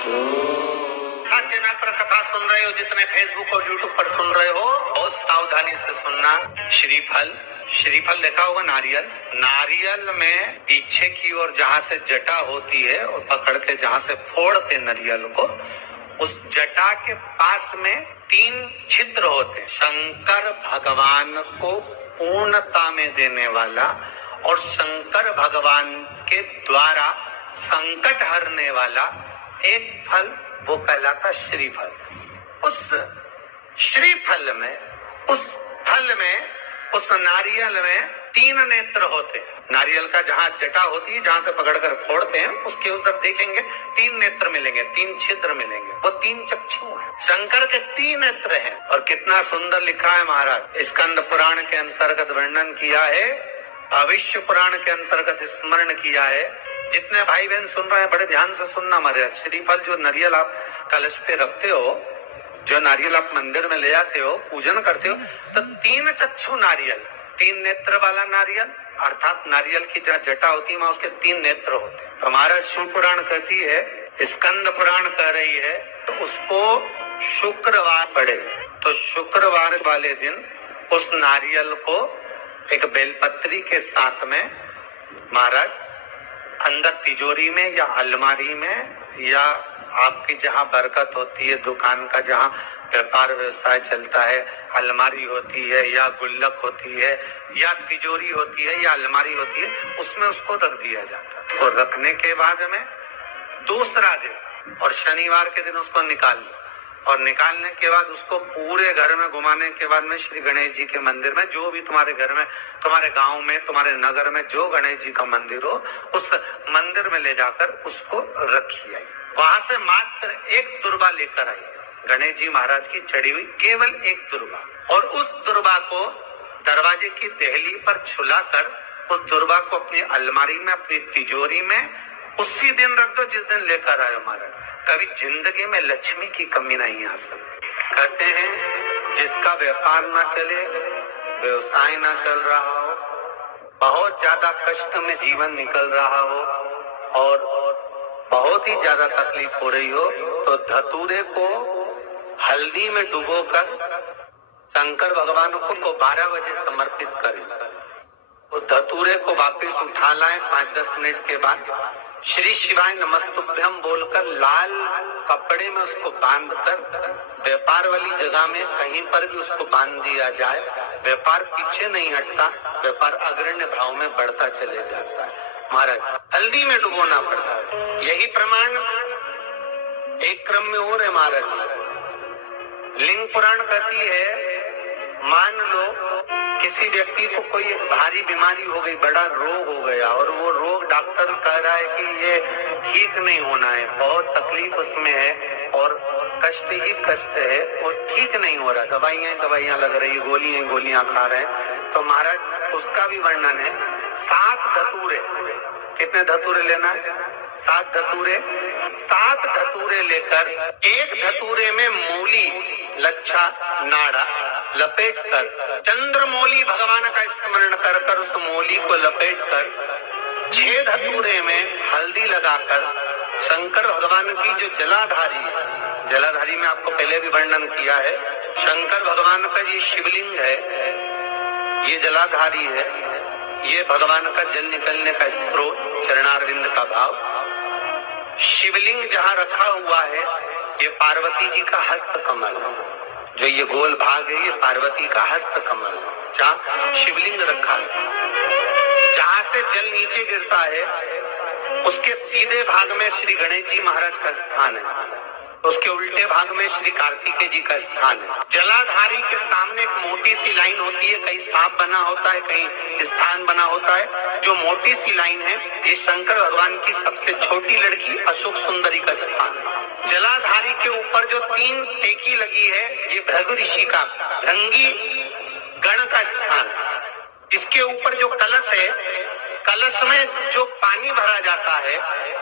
Channel पर कथा सुन रहे हो, जितने फेसबुक और यूट्यूब पर सुन रहे हो, बहुत सावधानी से सुनना। श्रीफल, श्रीफल देखा होगा, नारियल। नारियल में पीछे की ओर जहाँ से जटा होती है और पकड़ के जहाँ से फोड़ते नारियल को, उस जटा के पास में 3 छिद्र होते हैं। शंकर भगवान को पूर्णता में देने वाला और शंकर भगवान के द्वारा संकट हरने वाला एक फल, वो कहलाता श्रीफल। उस श्रीफल में, उस फल में, उस नारियल में 3 नेत्र होते। नारियल का जहाँ जटा होती है, जहाँ से पकड़कर फोड़ते हैं, उसके उस तरफ देखेंगे 3 नेत्र मिलेंगे, 3 छिद्र मिलेंगे, वो 3 चक्षु हैं। शंकर के 3 नेत्र हैं। और कितना सुंदर लिखा है महाराज, स्कंद पुराण के अंतर्गत वर्णन किया है, भविष्य पुराण के अंतर्गत स्मरण किया है। जितने भाई बहन सुन रहे हैं, बड़े ध्यान से सुनना महाराज। श्रीफल जो नारियल आप कलश पे रखते हो, जो नारियल आप मंदिर में ले जाते हो, पूजन करते हो, तो 3 चक्षु नारियल, 3 नेत्र वाला नारियल, अर्थात नारियल की जहाँ जटा होती है वहां उसके 3 नेत्र होते हैं। तो हमारा शिव पुराण कहती है, स्कंद पुराण कह रही है, तो उसको शुक्रवार पड़े, तो शुक्रवार वाले दिन उस नारियल को एक बेलपत्री के साथ में महाराज अंदर तिजोरी में या अलमारी में, या आपकी जहाँ बरकत होती है, दुकान का जहाँ व्यापार व्यवसाय चलता है, अलमारी होती है या गुल्लक होती है या तिजोरी होती है या अलमारी होती है, उसमें उसको रख दिया जाता है। और रखने के बाद में दूसरा दिन और शनिवार के दिन उसको निकाल लो, और निकालने के बाद उसको पूरे घर में घुमाने के बाद में श्री गणेश जी के मंदिर में, जो भी तुम्हारे घर में, तुम्हारे गांव में, तुम्हारे नगर में जो गणेश जी का मंदिर हो, उस मंदिर में ले जाकर उसको रखी आई। वहां से मात्र 1 दुर्बा लेकर आई, गणेश जी महाराज की चढ़ी हुई केवल 1 दुर्बा, और उस दुर्बा को दरवाजे की देहली पर छुलाकर उस दुर्बा को अपनी अलमारी में, अपनी तिजोरी में उसी दिन रख दो जिस दिन लेकर आए महाराज। कभी जिंदगी में लक्ष्मी की कमी नहीं आ सकती। कहते हैं जिसका व्यापार ना चले, व्यवसाय ना चल रहा हो, बहुत ज्यादा कष्ट में जीवन निकल रहा हो और बहुत ही ज्यादा तकलीफ हो रही हो, तो धतूरे को हल्दी में डुबोकर शंकर भगवान को 12 बजे समर्पित करें। उस धतूरे को वापस उठा लाएं 5-10 मिनट के बाद, श्री शिवाय नमस्तुभ्यम बोलकर लाल कपड़े में उसको बांधकर व्यापार वाली जगह में कहीं पर भी उसको बांध दिया जाए, व्यापार पीछे नहीं हटता, व्यापार अग्रण्य भाव में बढ़ता चले जाता है। महाराज हल्दी में डुबोना पड़ता है। यही प्रमाण एक क्रम में और है महाराज। लिंग पुराण कहती है, मान लो किसी व्यक्ति को कोई एक भारी बीमारी हो गई, बड़ा रोग हो गया, और वो रोग डॉक्टर कह रहा है कि ये ठीक नहीं होना है, बहुत तकलीफ उसमें है और कष्ट ही कष्ट है, वो ठीक नहीं हो रहा, दवाइयां लग रही, गोलियां खा रहे हैं। तो महाराज उसका भी वर्णन है। 7 धतूरे, कितने धतूरे लेना है? 7 धतूरे। 7 धतूरे लेकर एक धतूरे में मूली, लच्छा, नाड़ा लपेट कर, चंद्रमौली भगवान का स्मरण कर कर उस मौली को लपेट कर 6 धतूरे में हल्दी लगाकर शंकर भगवान की जो जलाधारी है, जलाधारी में आपको पहले भी वर्णन किया है, शंकर भगवान का ये शिवलिंग है, ये जलाधारी है, ये भगवान का जल निकलने का स्रोत, चरणारविंद का भाव। शिवलिंग जहाँ रखा हुआ है, ये पार्वती जी का हस्त कमल, जो ये गोल भाग है, ये पार्वती का हस्त कमल, जहाँ शिवलिंग रखा है। जहाँ से जल नीचे गिरता है उसके सीधे भाग में श्री गणेश जी महाराज का स्थान है, उसके उल्टे भाग में श्री कार्तिकेय जी का स्थान है। जलाधारी के सामने एक मोटी सी लाइन होती है, कहीं सांप बना होता है, कहीं स्थान बना होता है। जो मोटी सी लाइन है, ये शंकर भगवान की सबसे छोटी लड़की अशोक सुंदरी का स्थान है। जलाधारी के ऊपर जो 3 टेकी लगी है, ये भृगु ऋषि का भृंगी गण का स्थान है। इसके ऊपर जो कलश है, कलश में जो पानी भरा जाता है,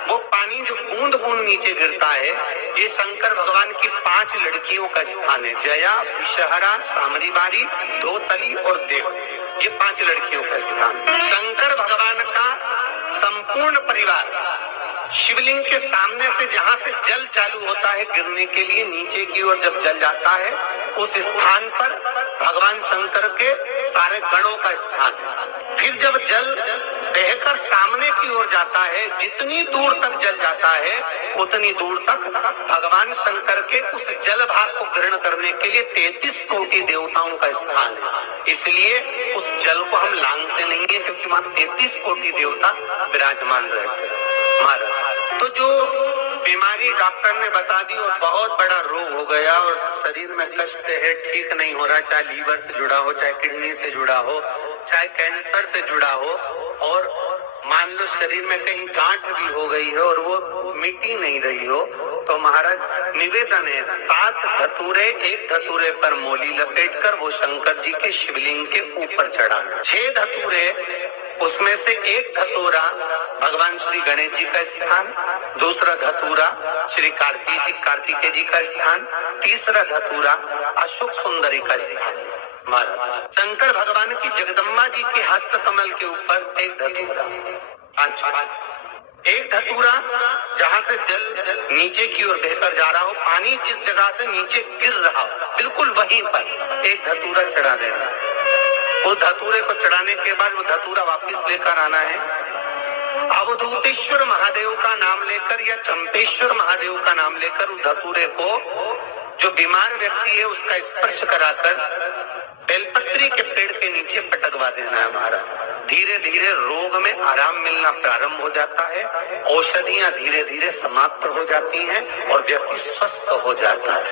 वो पानी जो बूंद बूंद नीचे गिरता है, ये शंकर भगवान की 5 लड़कियों का स्थान है। जया, विषहरा, सामरीबारी, धोतली और देव, ये 5 लड़कियों का स्थान है। शंकर भगवान का संपूर्ण परिवार शिवलिंग के सामने से जहाँ से जल चालू होता है गिरने के लिए नीचे की ओर जब जल जाता है, उस स्थान पर भगवान शंकर के सारे गणों का स्थान है। फिर जब जल बहकर सामने की ओर जाता है, जितनी दूर तक जल जाता है उतनी दूर तक भगवान शंकर के उस जल भाग को ग्रहण करने के लिए 33 कोटि देवताओं का स्थान है। इसलिए उस जल को हम लांघते नहीं है, क्योंकि वहां 33 कोटि देवता विराजमान रहते हैं। महाराज, तो जो बीमारी डॉक्टर ने बता दी और बहुत बड़ा रोग हो गया और शरीर में कष्ट है, ठीक नहीं हो रहा, चाहे लीवर से जुड़ा हो, चाहे किडनी से जुड़ा हो, चाहे कैंसर से जुड़ा हो, और मान लो शरीर में कहीं गांठ भी हो गई है और वो मिटी नहीं रही हो, तो महाराज निवेदन है 7 धतूरे, एक धतूरे पर मोली लपेटकर वो शंकर जी के शिवलिंग के ऊपर चढ़ाना। 6 धतूरे, उसमें से एक धतूरा भगवान श्री गणेश जी का स्थान, दूसरा धतूरा श्री कार्तिकेय जी का स्थान, तीसरा धतूरा अशोक सुंदरी का स्थान। महाराज, शंकर भगवान की जगदम्बा जी के हस्त कमल के ऊपर एक धतूरा। एक धतूरा जहाँ से जल नीचे की ओर बहकर जा रहा हो, पानी जिस जगह से नीचे गिर रहा हो बिल्कुल वहीं पर एक धतूरा चढ़ा देना। वो धतूरे को चढ़ाने के बाद वो धतूरा वापस लेकर आना है। अवधूतेश्वर महादेव का नाम लेकर या चंपेश्वर महादेव का नाम लेकर उस धतूरे को, जो बीमार व्यक्ति है उसका स्पर्श कराकर बेलपत्री के पेड़ के नीचे पटकवा देना है। महाराज, धीरे धीरे रोग में आराम मिलना प्रारंभ हो जाता है, औषधियां धीरे धीरे समाप्त हो जाती हैं और व्यक्ति स्वस्थ हो जाता है।